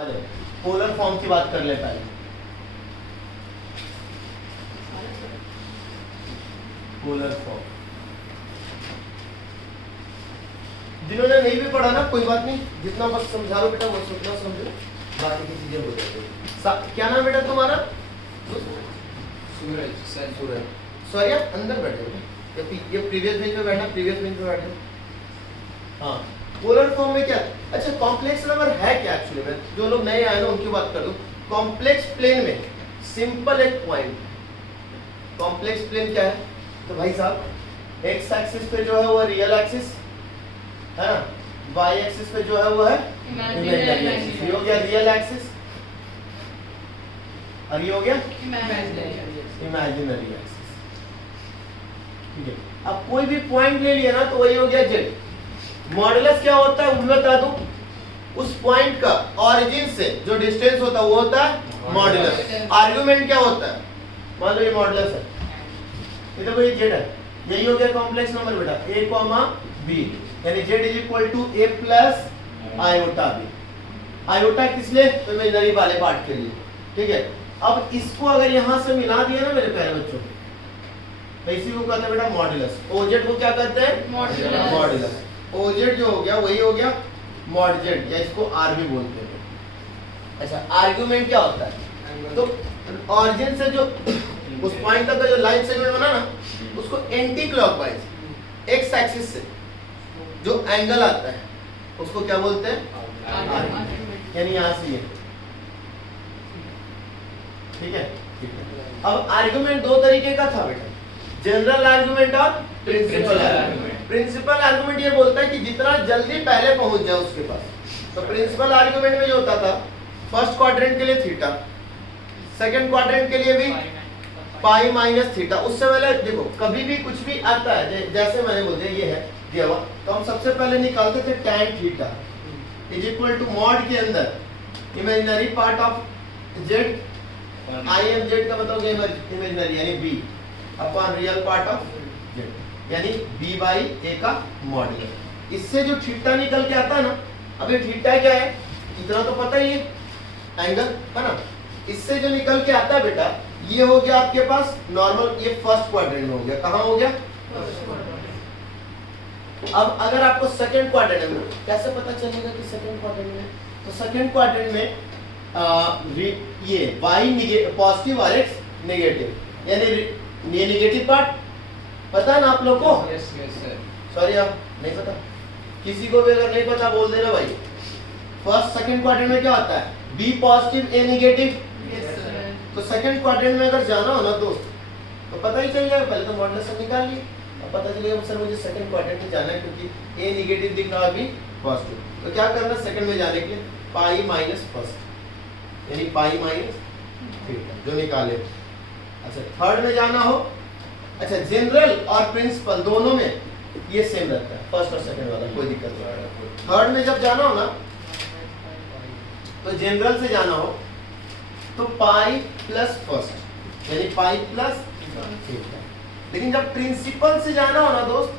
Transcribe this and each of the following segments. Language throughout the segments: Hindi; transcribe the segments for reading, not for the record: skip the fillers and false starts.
अरे पोलर फॉर्म की बात कर ले पहले। पोलर फॉर्म जिन्होंने नहीं भी पढ़ा ना कोई बात नहीं, जितना बस समझा लो बेटा वो उतना समझो, बाकी की चीजें हो जाएगी। क्या नाम बेटा तुम्हारा? सूरज। सूरज। सॉरी आप अंदर बैठे हो, ये प्रीवियस बेंच पे बैठना, प्रीवियस बेंच पे बैठे हो। हाँ पोलर फॉर्म में क्या, अच्छा कॉम्प्लेक्स नंबर है क्या एक्चुअली में, जो लोग नए आए ना उनकी बात कर दो। कॉम्प्लेक्स प्लेन में सिंपल एक पॉइंट, कॉम्प्लेक्स प्लेन क्या है तो भाई साहब एक्स एक्सिस पे जो है वो रियल एक्सिस है ना, वाई एक्सिस पे जो है वो है इमेजिनरी एक्सिस। ये हो गया रियल एक्सिस और ये हो गया इमेजिनरी एक्सिस। ठीक है, अब कोई भी पॉइंट ले लिया ना तो वही हो गया जेड। मॉडुलस क्या होता है वो बता दूं, उस पॉइंट का ओरिजिन से जो डिस्टेंस होता है वो होता है मॉडुलस। आर्गुमेंट क्या होता है, मान लो ये मॉडुलस है, ये देखो ये जेड है, यही हो गया कॉम्प्लेक्स नंबर बेटा a कॉमा b, यानी z is equal to a plus iota b। Iota किस लिए, तो इमेजिनरी वाले पार्ट के लिए। ठीक है, अब इसको अगर यहां से मिला दिया ना मेरे प्यारे बच्चों, तो इसी को कहते हैं बेटा मॉडुलस। ओजेड को क्या कहते हैं, मॉडुलस। ओजेड जो हो गया वही हो गया मॉड जेड, या इसको आर भी बोलते हैं। अच्छा आर्गुमेंट क्या होता है, तो ऑरिजिन से जो उस पॉइंट तक का जो लाइन सेगमेंट बना ना उसको एंटी क्लॉकवाइज एक्स एक्सिस से जो एंगल आता है उसको क्या बोलते हैं, आर्गुमेंट। यानी यहां से ये ठीक है। अब आर्गुमेंट दो तरीके का था बेटा, जनरल आर्गुमेंट और प्रिंसिपल आर्गुमेंट। प्रिंसिपल आर्गुमेंट ये बोलता है कि जितना जल्दी पहले पहुंच जाए उसके पास। तो प्रिंसिपल आर्गुमेंट में जो होता था फर्स्ट क्वाड्रेंट के लिए थीटा, सेकंड क्वाड्रेंट के लिए भी पाई माइनस थीटा। उससे पहले देखो कभी भी कुछ भी आता है जैसे मैंने बोल दिया ये है दिया हुआ, तो हम सबसे पहले निकालते थे tan theta is equal to mod के अंदर imaginary part of Z, I M Z का मतलब इमेजिनरी यानी b upon real part of Z, यानी b बाई a का मॉड्यूलस। इससे जो थीटा निकल के आता है ना, अब ये थीटा क्या है इतना तो पता ही है, एंगल है ना। इससे जो निकल के आता है बेटा ये हो गया आपके पास नॉर्मल, ये फर्स्ट क्वाड्रेंट में हो गया। कहां हो गया, अब अगर आपको सेकंड क्वाड्रेंट में कैसे पता चलेगा कि सेकंड क्वाड्रेंट में, तो सेकंड क्वाड्रेंट में ये y पॉजिटिव और x नेगेटिव, यानी ये नेगेटिव पार्ट पता है ना आप लोग को। Yes sir. सॉरी आप नहीं पता, किसी को भी अगर नहीं पता बोल देना भाई। फर्स्ट सेकंड क्वाड्रेंट में क्या होता है, b पॉजिटिव a नेगेटिव। तो सेकंड क्वाड्रेंट में अगर जाना हो ना दोस्त तो पता ही चल जाएगा, पहले तो मॉडुलस से निकाल लिए, अब पता चलेगा सर मुझे सेकंड क्वाड्रेंट में जाना है क्योंकि a नेगेटिव दिख रहा है b पॉजिटिव। तो क्या करना सेकंड में जाने के लिए पाई माइनस फर्स्ट, यानी पाई माइनस थीटा जो निकाले। अच्छा थर्ड में जाना हो, अच्छा जनरल और प्रिंसिपल दोनों में ये सेम रहता है, फर्स्ट और सेकंड वाला कोई दिक्कत नहीं। थर्ड में जब जाना हो ना तो जनरल से जाना हो तो पाई प्लस फर्स्ट यानी पाई प्लस थीटा। लेकिन जब प्रिंसिपल से जाना हो ना दोस्त,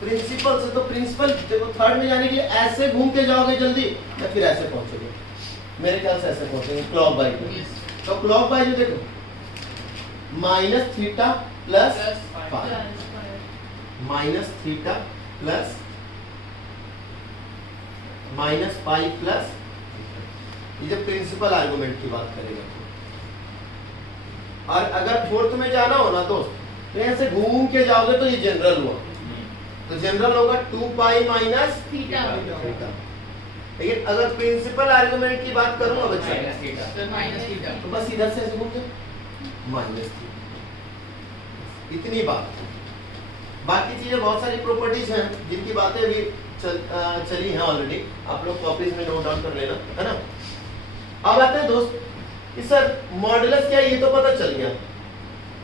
प्रिंसिपल से, तो प्रिंसिपल देखो थर्ड में जाने के लिए ऐसे घूम के जाओगे जल्दी या फिर ऐसे पहुंचोगे, मेरे ख्याल से ऐसे पहुंचेंगे क्लॉक वाइज में। तो क्लॉक वाइज देखो minus theta plus pi, minus theta plus minus pi plus, ये जो प्रिंसिपल आर्गुमेंट की बात करेंगे। और अगर फोर्थ में जाना हो ना दोस्त तो ऐसे घूम के जाओगे तो ये जनरल हुआ, तो जनरल होगा 2 पाई माइनस थीटा। लेकिन अगर प्रिंसिपल आर्गुमेंट की बात करूंगा बच्चा तो बस इधर से घूम के माइनस थीटा, इतनी बात। बाकी चीजें बहुत सारी प्रॉपर्टीज हैं जिनकी बातें अभी चली हैं ऑलरेडी, आप लोग कॉपीज में नोट डाउन कर लेना है ना। अब आते हैं दोस्त कि सर मॉडुलस क्या है ये तो पता चल गया,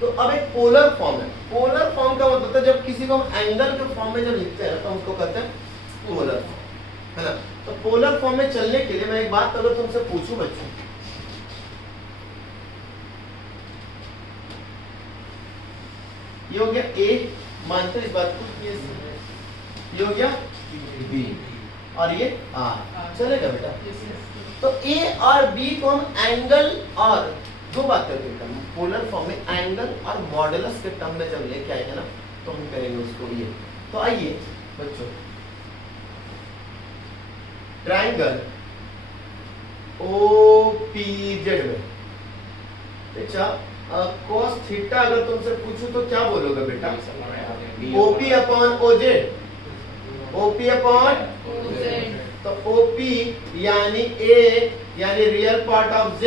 तो अब एक पोलर फॉर्म है। पोलर फॉर्म का मतलब जब किसी को हम एंगल के फॉर्म में जब लिखते हैं तो हम उसको कहते हैं पोलर फॉर्म, है ना। तो पोलर फॉर्म में चलने के लिए मैं एक बात अगर तुमसे पूछूं बच्चों, ये हो गया A, मानते इस बात को, ये हो गया B और ये R, चलेगा बेटा। तो ए और बी को हम एंगल और दो बातें के टर्म पोलर फॉर्म में एंगल और मॉडुलस के टर्म में जब लेके आएंगे ना तो हम करेंगे उसको ये। तो आइए बच्चों, ट्रायंगल OPZ में अच्छा cos थीटा अगर तुमसे पूछूं तो क्या बोलोगे बेटा? OP upon OZ, OP upon तो OP यानी A यानी real part of Z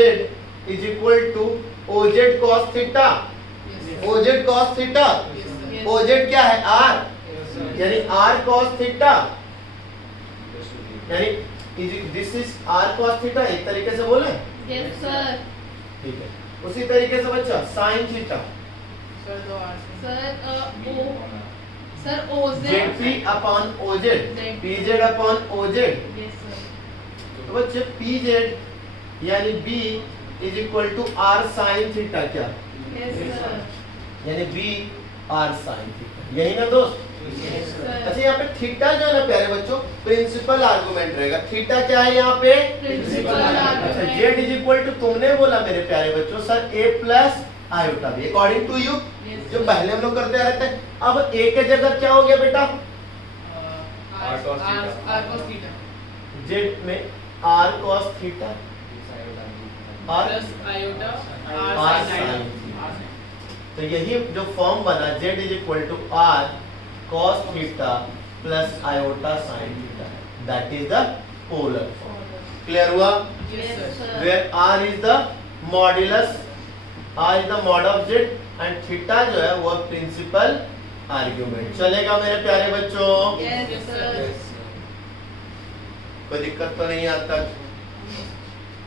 is equal to OZ cos theta. OZ cos theta, OZ क्या है? R, यानी R cos थीटा, यानी this is R cos theta. एक तरीके से बोले यस सर। ठीक है। उसी तरीके से बच्चा sin theta sir OZ ZP upon OZ, PZ upon OZ। Yes sir. तो बच्चे PZ यानी B is equal to R sin theta क्या? Yes sir. यानी B R sin थीटा, यही ना दोस्त? Yes sir. अच्छा यहाँ पे थीटा जो है ना प्यारे बच्चों प्रिंसिपल आर्गुमेंट रहेगा। थीटा क्या है यहाँ पे? प्रिंसिपल अच्छा argument. Z is equal to तुमने बोला मेरे प्यारे बच्चों सर A प्लस आयोटा भी अकॉर्डिंग टू यू जो पहले हम लोग करते रहते हैं। अब A के जगह क्या हो गया बेटा? R cos थीटा Z में R cos थीटा और plus iota R sin theta. तो यही जो फॉर्म बना Z is equal to R cos theta plus iota sin theta, that is the polar form. Clear हुआ? Yes sir. where R is the modulus, R is the mod of Z and theta जो है वो प्रिंसिपल आर्गुमेंट। चलेगा मेरे प्यारे बच्चों? Yes sir. कोई दिक्कत तो नहीं आता?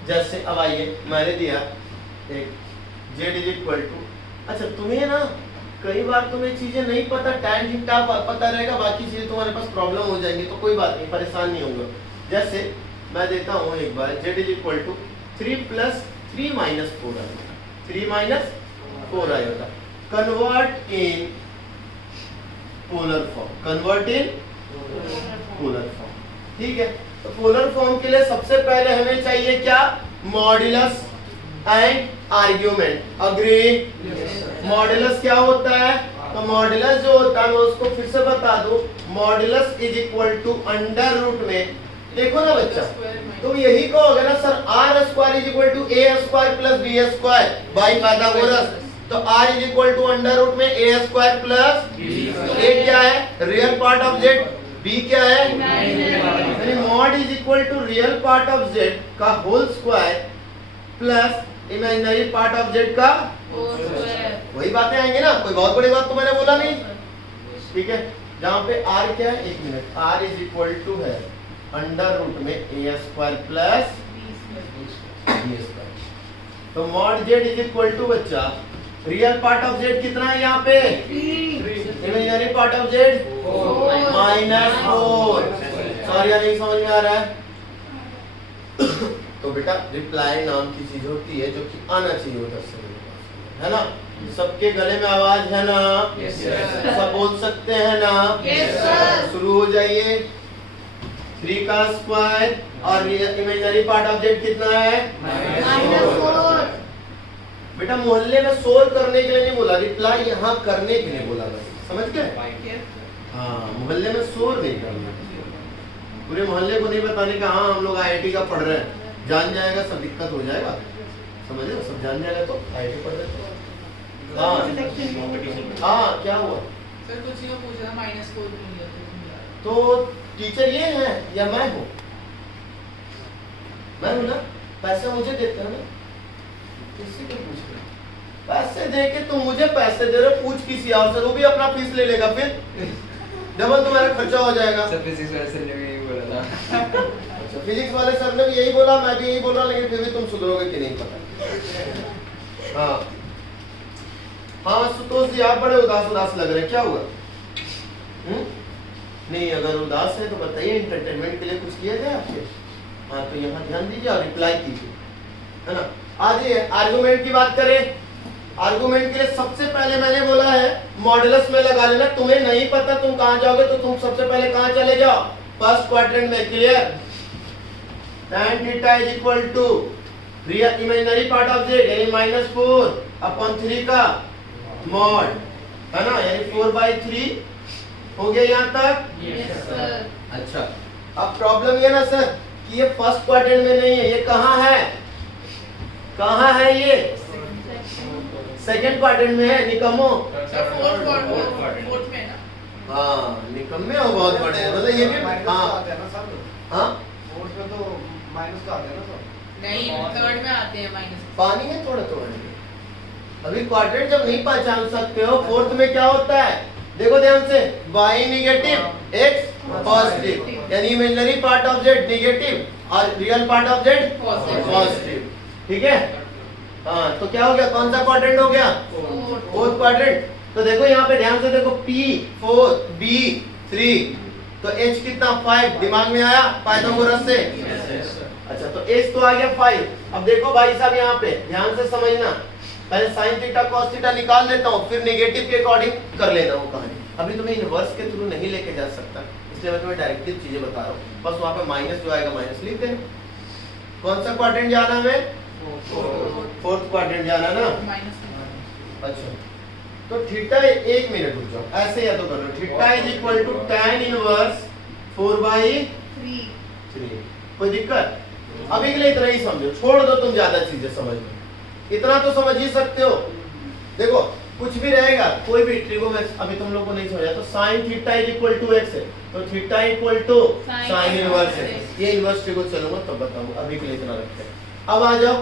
जैसे अब आइए मैंने दिया एक Z इज इक्वल टू, अच्छा तुम्हें ना कई बार तुम्हें चीजें नहीं पता, tan थीटा पता रहेगा, बाकी चीजें तुम्हारे पास प्रॉब्लम हो जाएंगी, तो कोई बात नहीं, परेशान नहीं होगा। जैसे मैं देता हूँ एक बार Z is equal to 3 plus 3 minus 4 iota, 3 minus 4 iota. Convert in polar form, convert in polar form. ठीक है, तो पोलर फॉर्म के लिए सबसे पहले हमें चाहिए क्या? Modulus and argument. Agree? Modulus क्या होता है? तो मॉड्यूलस जो होता है मैं उसको फिर से बता दूं, modulus is equal to under root में, देखो ना बच्चा तुम यही कहोगे ना sir R square is equal to A square plus B square by Pythagoras. तो r is equal to under root में ए स्क्वायर प्लस ए क्या है? Real part of z, b क्या है? यानी mod is equal to real part of z का whole square plus imaginary part of z का वही बातें आएंगे ना, कोई बहुत बड़ी बात तो मैंने बोला नहीं। ठीक है, जहाँ पे r क्या है? एक minute, r is equal to है अंडर रूट में A square plus B square. तो mod z is equal to बच्चा रियल पार्ट ऑफ z कितना है यहाँ पे? Imaginary part of z -4। Sorry यार नहीं समझ में आ रहा है? तो बेटा रिप्लाई नाम की चीज होती है जो कि आना चाहिए उधर से, है ना? सबके गले में आवाज है ना? सब बोल सकते हैं ना? शुरू हो जाइए। 3 का स्क्वायर और इमेजिनरी पार्ट ऑफ z कितना है? -4। बेटा मोहल्ले में शोर करने के लिए नहीं बोला, रिप्लाई यहाँ करने के लिए बोला, बस समझ गए? हाँ, मोहल्ले में शोर नहीं करना, पूरे मोहल्ले को नहीं बताने का हाँ हम लोग IIT का पढ़ रहे हैं, जान जाएगा सब दिक्कत हो जाएगा, समझ रहे? सब जान जाएगा तो IIT पढ़ रहे हैं। हाँ क्या हुआ सर? कुछ नहीं पूछा था, -4 क्यों लिया तो टीचर ये है या मैं हूँ? मैं हूँ ना, पैसा मुझे देते हो ना, किसी को पूछ रहे? पैसे दे के तुम मुझे पैसे दे रहे हो, पूछ किसी और से, वो भी अपना फीस ले लेगा, फिर डबल तुम्हारा खर्चा हो जाएगा। सर फिजिक्स वाले सर ने भी यही बोला था। अच्छा फिजिक्स वाले सर ने भी यही बोला, मैं भी यही बोल रहा, लेकिन फिर भी तुम सुधरोगे कि नहीं पता। हाँ हाँ सुतोष जी आप बड़े उदास उदास लग रहे हैं, क्या हुआ? नहीं अगर उदास है तो बताइए, एंटरटेनमेंट के लिए कुछ किया जाए आपके? हाँ तो यहाँ ध्यान दीजिए और रिप्लाई कीजिए, है ना? आज आर्गुमेंट की बात करें। आर्गुमेंट के लिए सबसे पहले मैंने बोला है मॉडुलस में लगा लेना। तुम्हें नहीं पता तुम कहां जाओगे तो तुम सबसे पहले कहां चले जाओ? फर्स्ट क्वाड्रेंट में। Clear? tan theta is equal to real imaginary part of z यानी -4/3 का मॉड, है ना, यानी 4/3 हो गया यहाँ तक। Yes sir. अच्छा, अब प्रॉब्लम ये ना सर कि ये फर्स्ट क्वाड्रेंट में नहीं है, ये कहाँ है, कहाँ है ये, सेकंड क्वाड्रेंट में है निकम्मो। सर फोर्थ में ना। हाँ निकम्मे हो बहुत बड़े, मतलब ये भी हाँ हाँ फोर्थ में तो माइनस का आता है ना सब। नहीं थर्ड में आते हैं माइनस। पानी है थोड़ा थोड़ा। अभी क्वाड्रेंट जब नहीं पहचान सकते हो, फोर्थ में क्या होता है, देखो ध्यान से, y नेगेटिव x पॉजिटिव, यानी imaginary part of z negative और real part of z positive, ठीक है। हाँ तो क्या हो गया, कौन सा क्वाड्रेंट हो गया, फोर्थ क्वाड्रेंट। तो देखो यहाँ पे ध्यान से देखो, p 4 b 3, तो h कितना 5, दिमाग में आया पाइथागोरस से। अच्छा तो h तो आ गया 5। अब देखो भाई साहब यहाँ पे ध्यान से समझना, पहले sin थीटा cos थीटा निकाल देता हूँ, फिर नेगेटिव के अकॉर्डिंग कर लेना वो कहानी। अभी तुम्हें इनवर्स के थ्रू नहीं लेके जा सकता, इसलिए मैं तुम्हें डायरेक्टिव चीजें बता रहा हूँ। बस वहाँ पे माइनस जो आएगा माइनस लिख देना। कौन सा क्वाड्रेंट जाना है, फोर्थ क्वाड्रेंट जाना ना। माइनस। अच्छा तो थीटा, एक मिनट रुक जाओ, ऐसे या तो करो, theta is equal to tan inverse 4/3। कोई दिक्कत, अभी के लिए इतना ही समझो, छोड़ दो तुम ज्यादा चीजें समझ लो, इतना तो समझ ही सकते हो। देखो कुछ भी रहेगा, कोई भी ट्रिगोनोमेट्री अभी तुम लोग को नहीं समझा तो sin theta is equal to x है, तो theta equal to sin inverse है। ये इनवर्स ट्रिगो चलूंगा तब बताऊंगा, अभी के लिए इतना रखते हैं। अब आ जाओ,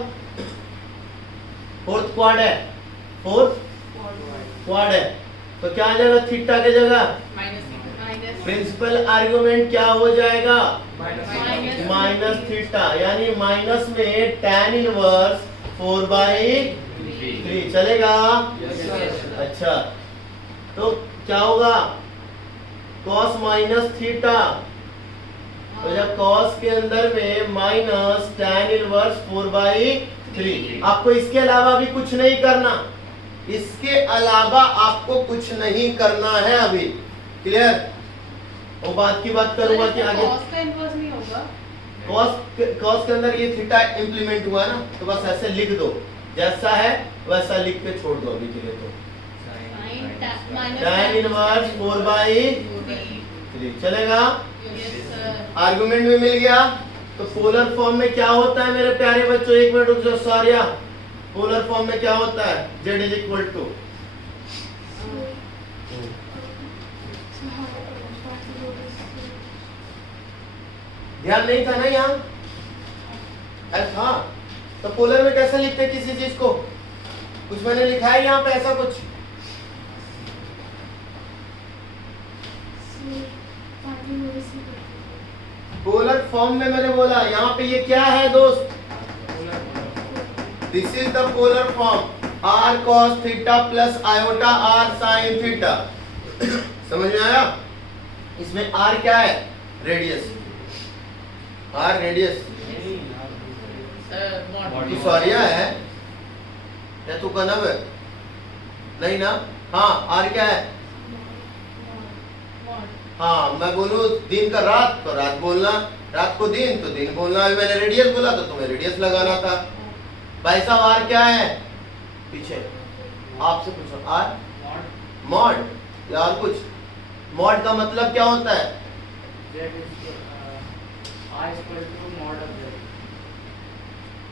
फोर्थ क्वाड है, फोर्थ क्वाड है, तो क्या आ जाएगा थीटा की जगह, माइनस। प्रिंसिपल आर्गुमेंट क्या हो जाएगा, माइनस। माइनस थीटा, यानी माइनस में tan इनवर्स 4/3 चलेगा। अच्छा तो क्या होगा, cos माइनस थीटा, तो जब cos के अंदर में माइनस tan इनवर्स 4/3। आपको इसके अलावा भी कुछ नहीं करना, इसके अलावा आपको कुछ नहीं करना है अभी, क्लियर। वो बात की बात करूंगा कि आगे cos का इनवर्स नहीं होगा। cos के अंदर ये थीटा इंप्लीमेंट हुआ ना, तो बस ऐसे लिख दो, जैसा है वैसा लिख के छोड़ दो अभी के लिए। तो tan इनवर्स 4/3 चलेगा, आर्गुमेंट में मिल गया। तो पोलर फॉर्म में क्या होता है मेरे प्यारे बच्चों, एक मिनट रुक जाओ सारिया, पोलर फॉर्म में क्या होता है, z इज इक्वल टू, ध्यान नहीं था ना यहाँ, हाँ तो पोलर में कैसे लिखते हैं किसी चीज को, कुछ मैंने लिखा है यहाँ पे ऐसा कुछ, पोलर फॉर्म में मैंने बोला यहाँ पे ये क्या है दोस्त, this is the polar form, r cos theta plus iota r sin theta. समझ में आया, इसमें r क्या है, रेडियस, r रेडियस, तू सॉरिया है या तू कनव है, नहीं ना, हाँ r क्या है, हाँ मैं बोलूं दिन का रात तो रात बोलना, रात को दिन तो दिन बोलना। अभी मैंने रेडियस बोला तो तुम्हें रेडियस लगाना था। भाई साहब आर क्या है, पीछे आपसे पूछो, आर मॉड या और कुछ, मॉड का मतलब क्या होता है,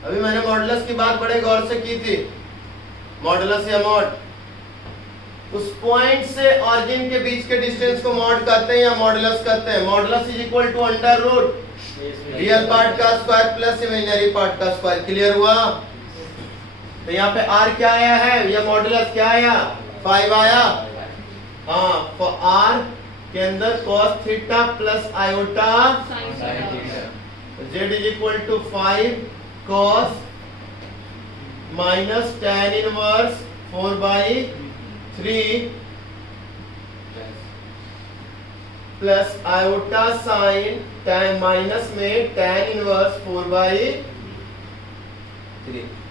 अभी मैंने मॉडुलस की बात बड़े गौर से की थी, मॉडुलस या मॉड, उस पॉइंट से ऑरिजिन के बीच के डिस्टेंस को मॉड कहते हैं या मॉडुलस कहते हैं। Modulus is equal to under root real part का स्क्वायर प्लस इमेजिनरी पार्ट का स्क्वायर, क्लियर हुआ। तो यहाँ पे r क्या आया है, या मॉडुलस क्या आया, 5 आया, हाँ तो r के अंदर cos theta plus iota z is equal to 5 cos minus tan inverse 4/3 plus iota sine tan minus में tan इनवर्स 4/3।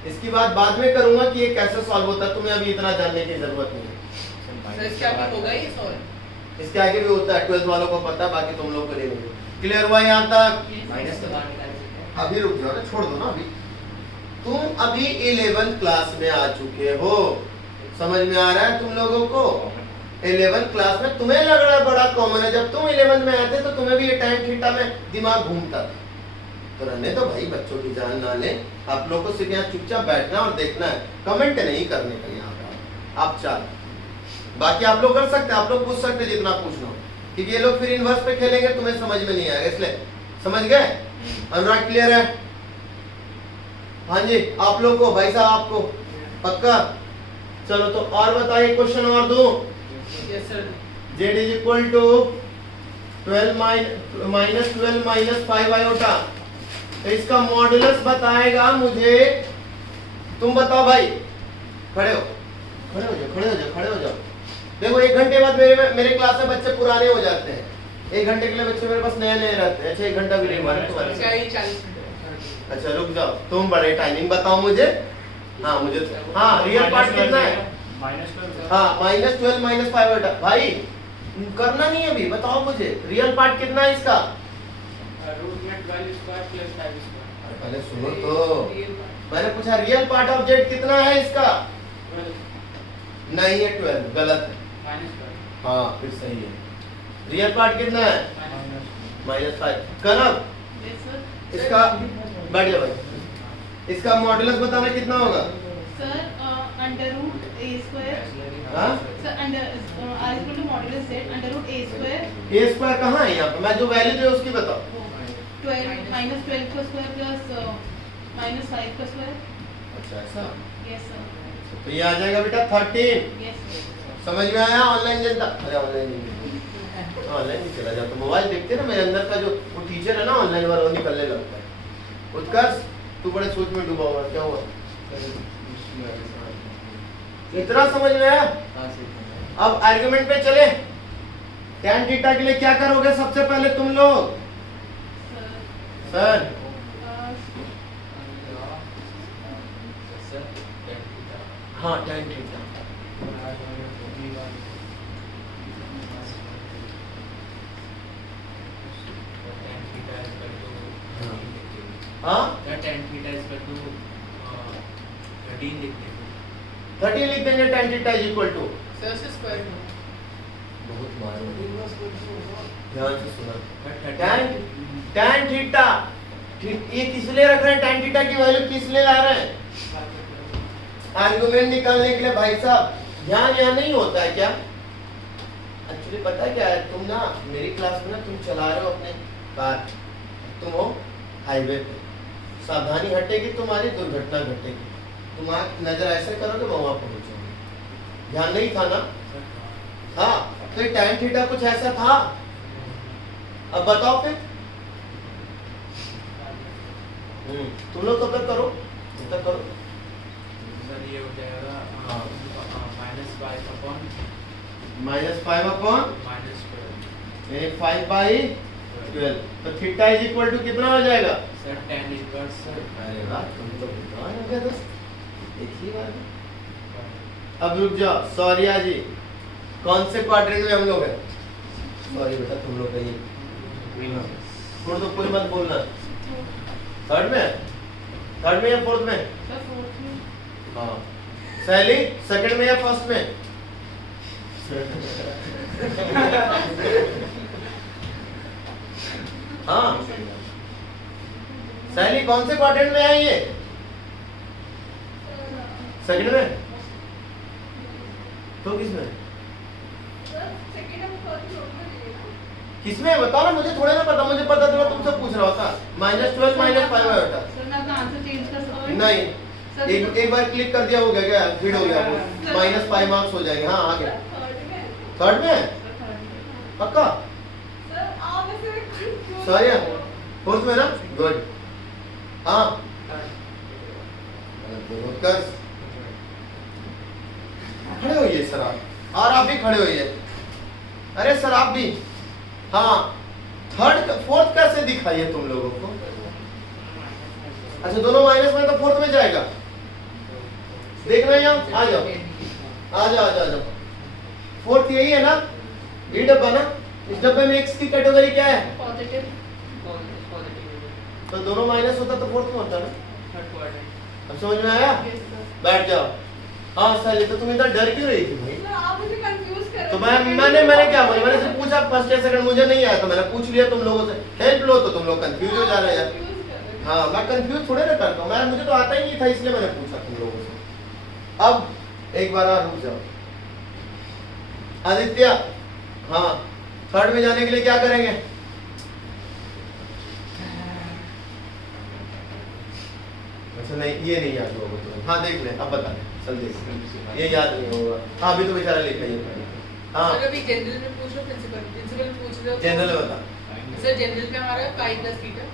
इसकी बात बाद में करूंगा कि ये कैसे सॉल्व होता है, तुम्हें अभी इतना जानने की जरूरत नहीं है। सर इसके आगे होगा ये सॉल्व, इसके आगे भी होता है, 12th वालों को पता है, बाकी तुम लोग को नहीं होगा। क्लियर हुआ यहाँ तक, माइनस तो बाहर निकाल सकते हैं। अभी रुक जाओ ना, छोड़ दो ना अभी। तुम अभी 11th क्लास में आ चुके हो, समझ में आ रहा है तुम लोगों को? 11th क्लास में तुम्हें लग रहा है बड़ा कॉमन है, जब तुम 11th में आए थे तो तुम्हें भी ये tan थीटा में दिमाग घूमता था। तो रहने दो भाई, बच्चों की जान ना ले। आप लोगों को सिर्फ यहाँ चुपचाप बैठना और देखना है, कमेंट नहीं करने का यहाँ पर। आप चाल बाकी आप लोग कर सकते हैं, आप लोग पूछ सकते हैं जितना पूछना हो, क्योंकि ये लोग फिर इनवर्स पे खेलेंगे, तुम्हें समझ में नहीं आएगा, इसलिए समझ गए? अनुराग क्लियर है? हाँ जी, आप लोग को, भाई साहब आपको पक्का? चलो तो और बताइए, क्वेश्चन और दो। Yes sir. Z is equal to 12 minus 12 minus 5 iota, तो इसका मॉडुलस बताएगा मुझे। तुम बताओ भाई, खड़े हो, खड़े हो जाओ, खड़े हो जाओ, खड़े हो जाओ। देखो 1 घंटे बाद मेरे क्लास में बच्चे पुराने हो जाते हैं, 1 घंटे के लिए बच्चे मेरे पास नए नए रहते हैं। अच्छा 1 घंटा भी नहीं माने तुम्हारे? 40 मिनट। अच्छा रुक जाओ, तुम बड़े टाइमिंग बताओ मुझे। हाँ मुझे, हाँ रियल पार्ट कितना है? हाँ -12 माइनस 5 आयोटा। भाई करना नहीं है अभी, बताओ मुझे रियल पार्ट कितना है इसका? पहले सुनो तो, मैंने पूछा रियल पार्ट ऑफ Z कितना है इसका? नहीं है 12, गलत है। हाँ फिर सही है। रियल पार्ट कितना है? -5। कनव यस सर। इसका बैठ जा भाई, इसका मॉडुलस बताना कितना होगा? Sir under root a square. हाँ sir under r equal to modulus z under root a square. A square कहाँ है यहाँ पे? मैं जो वैल्यू दे उसकी बताओ। 12 माइनस 12 का स्क्वायर प्लस माइनस 5 का स्क्वायर। अच्छा ऐसा, यस सर। तो ये आ जाएगा बेटा 13। Yes sir. समझ में आया? ऑनलाइन जनता, अरे ऑनलाइन नहीं, ऑनलाइन नहीं चला जाता, मोबाइल देखते ना मेरे अंदर का जो वो टीचर है ना ऑनलाइन वाला, वो निकलने लगता है। उत्कर्ष तू बड़े सोच में डूबा हुआ, क्या हुआ? इतना समझ में आया? अब आर्गुमेंट पे चले। tan थीटा के लिए क्या करोगे सबसे पहले तुम लोग? सर हाँ tan थीटा, हाँ 13 लिख देंगे। tan theta is equal to, sir से स्क्वायर रूट। बहुत मारो, ध्यान से सुना। tan थीटा, ये किस लिए रख रहे हैं? tan थीटा की वैल्यू किस लिए ला रहे हैं? आर्गुमेंट निकालने के लिए। भाई साहब ध्यान यहाँ नहीं होता है क्या? एक्चुअली पता है क्या है, तुम ना मेरी क्लास में ना तुम चला रहे हो अपने कार, तुम हो हाईवे पे, सावधानी हटेगी तुम्हारी, दुर्घटना घटेगी। तुम नजर ऐसे करोगे मैं वहां पहुंचूंगी, ध्यान नहीं था ना? हाँ तो ये tan थीटा कुछ ऐसा था। अब बताओ फिर तुम लोग कब तक करो, कब तक करो? ये हो जाएगा -5 अपॉन यानी 5/12, तो थीटा इज इक्वल टू कितना हो जाएगा? Sir tan inverse sir. अरे वाह तुम तो विद्वान हो गए दोस्त, एक ही बार। अब रुक जाओ, सौर्या जी कौन से क्वाड्रेंट में हम लोग हैं? सॉरी बेटा तुम लोग कहीं छोड़ दो, कोई मत बोलना। थर्ड में, थर्ड में या फोर्थ में? सर फोर्थ में। हाँ सैली सेकंड में या फर्स्ट में? हाँ सैली कौन से क्वाड्रेंट में है ये? सेकंड में? तो किसमें? किसमें बताओ ना, मुझे थोड़ा ना पता, मुझे पता था तुमसे पूछ रहा था। -12 माइनस 5 आयोटा। सर मैं अपना आंसर चेंज कर सकता हूं? नहीं, एक बार क्लिक कर दिया हो गया, क्या फीड हो गया, -5 मार्क्स हो जाएंगे। हाँ आगे थर्ड में पक्का? सॉरी फोर्थ में ना? गुड। हाँ खड़े होइए सर आप, और आप भी खड़े होइए। अरे सर आप भी। हाँ थर्ड फोर्थ कैसे दिखाइए तुम लोगों को? अच्छा दोनों माइनस में तो फोर्थ में जाएगा, देखना यहाँ आ जाओ, आ जाओ आ जाओ आ जाओ। फोर्थ यही है ना, ये डब्बा ना, इस डब्बे में एक्स की कैटेगरी क्या है? पॉजिटिव। तो दोनों माइनस होता तो फोर्थ में होता ना। Third quadrant. अब समझ में आया? Yes, sir. बैठ जाओ। हाँ साली, तो तुम इतना डर क्यों रही थी भाई? Sir, आप मुझे confuse कर रहे तो थे। मैंने क्या बोला, मैंने सिर्फ पूछा फर्स्ट या सेकंड, मुझे नहीं आया तो मैंने पूछ लिया तुम लोगों से, हेल्प लो, तो तुम लोग कंफ्यूज हो जा रहे हैं यार। Confuse कर रहे थे। हाँ मैं कंफ्यूज थोड़े ना करता हूँ, मुझे तो आता ही नहीं था इसलिए मैंने पूछा तुम लोगों से। अब एक बार और रुक जाओ आदित्य, हाँ थर्ड में जाने के लिए क्या करेंगे? अच्छा नहीं, ये नहीं याद होगा तुम्हें। हाँ देख ले, अब बता दे, चल देख, ये याद नहीं होगा। हाँ अभी तो बेचारा लिखा ही है। हाँ सर अभी जनरल में पूछ लो, प्रिंसिपल पूछ लो। जनरल में बता। सर जनरल में हमारा पाई प्लस थीटा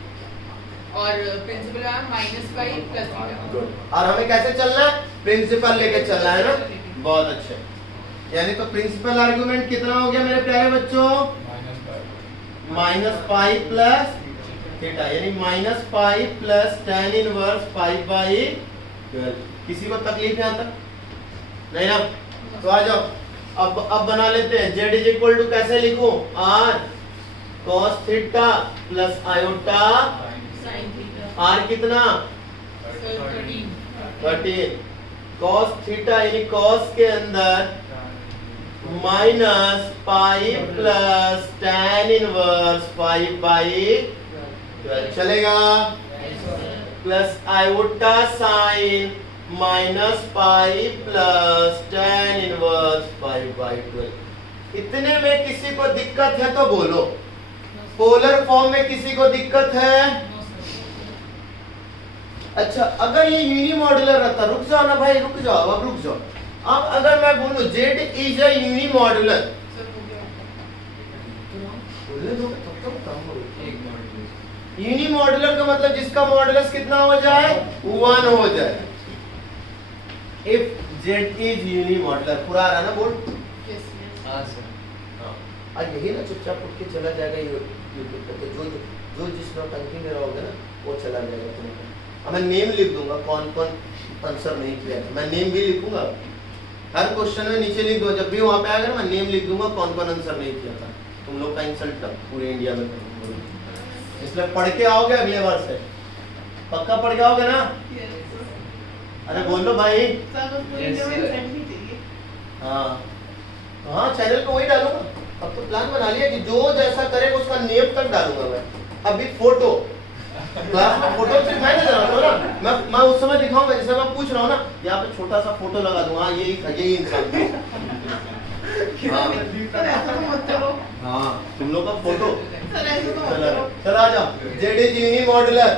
और प्रिंसिपल में हमारा minus pi plus theta. Good. और हमें कैसे चलना है? प्रिंसिपल लेके चलना है ना, बहुत अच्छे। यानी तो प्रिंसिपल आर्गुमेंट कितना हो गया मेरे प्यारे बच्चों? माइनस पाई प्लस थीटा, यानी minus pi plus tan inverse pi by 12। किसी को तकलीफ यहाँ तक? नहीं ना? तो आ जाओ, अब बना लेते हैं। z इज इक्वल टू कैसे लिखूं? r cos theta plus iota Sin theta. r कितना? सर 13। 13 cos थीटा यानी cos के अंदर minus pi plus tan inverse pi by 12 चलेगा, plus iota sign minus pi plus tan inverse pi by 12। इतने में किसी को दिक्कत है तो बोलो। पोलर फॉर्म में किसी को दिक्कत है? अच्छा अगर ये यूनिमॉड्यूलर रहता, रुक जाओ ना भाई, रुक जाओ, अब रुक जाओ। अब अगर मैं बोलूं z is a unimodular, sir हो गया। बोलने दो तब तक काम हो। एक मॉड्यूलस। यूनिमॉड्यूलर का मतलब जिसका मॉडुलस कितना हो जाए? 1 हो जाए। इफ z इज यूनिमॉड्यूलर, पूरा आ रहा ना बोर्ड? Yes yes. हाँ सर। आज यही ना चुपचाप उठ के चला जाएगा यूट्यूब पे, तो जो जिस नौटंकी में रहोगे ना वो चला जाएगा तुम्हें। अब मैं नेम लिख दूंगा कौन कौन आंसर नहीं किया है, मैं नेम भी लिखूंगा। हर क्वेश्चन में नीचे लिख दो, जब भी वहां पे आएगा ना मैं नेम लिख दूंगा कौन कौन आंसर नहीं किया था। तुम लोग का इंसल्ट पूरे इंडिया में करूंगा, इसलिए पढ़ के आओगे अगले बार से, पक्का पढ़ के आओगे ना? Yes. अरे बोल लो भाई। सर बस पूरी Yes, जगह sir. सेंड भी चाहिए। हाँ चैनल पे वही डालूंगा। अब तो प्लान बना लिया कि जो जैसा करेगा उसका नेम तक डालूंगा मैं। अभी फोटो क्लास में फोटो सिर्फ मैं नहीं लगाता हूँ ना, मैं उस समय दिखाऊंगा जैसे मैं पूछ रहा हूँ ना, यहाँ पे छोटा सा फोटो लगा दूंगा, यही इंसान था। हाँ सर ऐसा तो मत करो। हाँ तुम लोग का फोटो। सर ऐसा तो मत करो। चल आ जाओ। z इज यूनिमॉड्यूलर,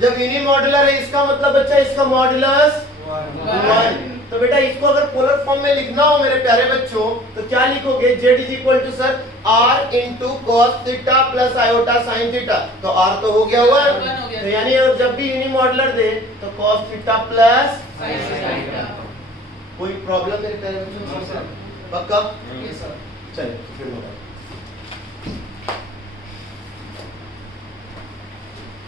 जब यूनिमॉड्यूलर है इसका मतलब बच्चा इसका मॉडुलस 1। तो बेटा इसको अगर पोलर फॉर्म में लिखना हो मेरे प्यारे बच्चों तो क्या लिखोगे? z is equal to sir r into cos theta plus iota sine theta. तो r तो हो गया हुआ है, One हो गया। तो यानी अगर जब भी यूनिमॉड्यूलर दे तो cos theta plus sine theta. कोई प्रॉब्लम मेरे प्यारे बच्चों? No, sir. पक्का? Yes sir. चलिए फिर बताओ।